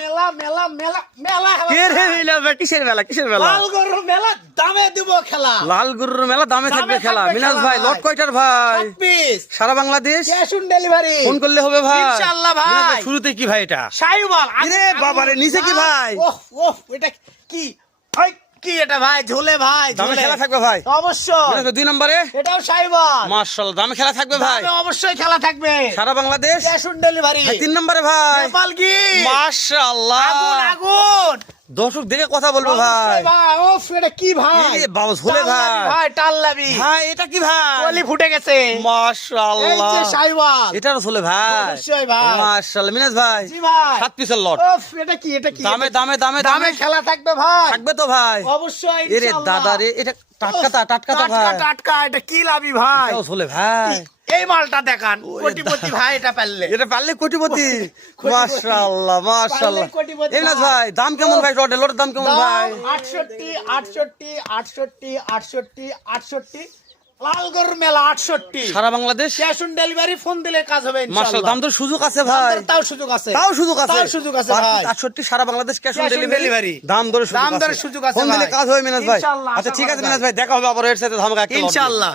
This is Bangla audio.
মেলা মেলা মেলা মেলা কে রে মেলা ভাই? কিসের মেলা কিসের মেলা? লাল গরুর মেলা দামে দিব খেলা। লাল গরুর মেলা দামে থাকবে দামে খেলা। থাকবে মিনাজ খেলা ভাই ভাই। লট কয়টার ভাই? 7 পিস সারা Bangladesh cash on delivery. Phone করলে হবে ভাই ইনশাআল্লাহ ভাই। মিনাজ ভাই, শুরুতে কি ভাই এটা? শাইওয়াল। ইরে বাবারে, নিচে কি ভাই? ওহ ওহ এটা কি? ভাই কি এটা ভাই? ঝোলে ভাই দামে ঝোলে। খেলা থাকবে ভাই। অবশ্যই। মিনাজ ভাই 2 নম্বরে এটাও শাইওয়াল। মাশাআল্লাহ দামে খেলা থাকবে ভাই। দামে অবশ্যই খেলা থাকবে। সারা বাংলাদেশ ক্যাশ অন ডেলিভারি। ভাই 3 নম্বরে ভাই নেপাল কি? মাশাআল্লাহ আগুন আগুন। দর্শক দেখে কথা বলবো ভাই। অবশ্যই ভাই। ওফ এটা কি ভাই? ইরে বাবা ঝোলে টাল্লাবি ভাই। ভাই টাল্লাবি। ভাই এটা কি ভাই? কলি ফুটে গেছে। এই মাশাআল্লাহ যে শাইওয়াল। এটারও চলে ভাই। অবশ্যই ভাই। মাশাআল্লাহ মিনাজ ভাই জি ভাই। 7 পিসের লট। ওফ এটা কি? এটা কি? দামে দামে দামে দামে দামে খেলা থাকবে ভাই। থাকবে তো ভাই। অবশ্যই এরে ইনশাআল্লাহ। দাদা রে, এটা টাটকা টাটকা ভাই। টাটকা এটা কি লাভি ভাই? এটাও চলে ভাই। এই মালটা দেখান কোটিপতি ভাই এটা পারলে। এটা পারলে কোটিপতি। কোটিপতি। মাশাআল্লাহ মাশাআল্লাহ। পারলে কোটিপতি এই মিনাজ ভাই। ভাই দাম কেমন ভাই? লটের দাম কেমন ভাই? 68 68 68 68 68 লাল গরুর মেলা 68। সারা Bangladesh cash on delivery phone দিলে কাজ হবে মাশাআল্লাহ ইনশাআল্লাহ। দাম তো সুযোগ আছে ভাই। তাও সুযোগ আছে। তাও সুযোগ আছে। তাও সুযোগ আছে ভাই। 68 সারা Bangladesh cash on Cash on delivery. delivery। দাম দরে সুযোগ দাম আছে। দরে সুযোগ আছে ফোন দিলে ভাই। কাজ হবে মিনাজ ভাই। ইনশাআল্লাহ, আচ্ছা আশা ঠিক করা আছে যায়। মিনাজ ভাই, দেখা হবে আবার এর সাথে ধামাকা একটা লট নিয়ে। ইনশাআল্লাহ।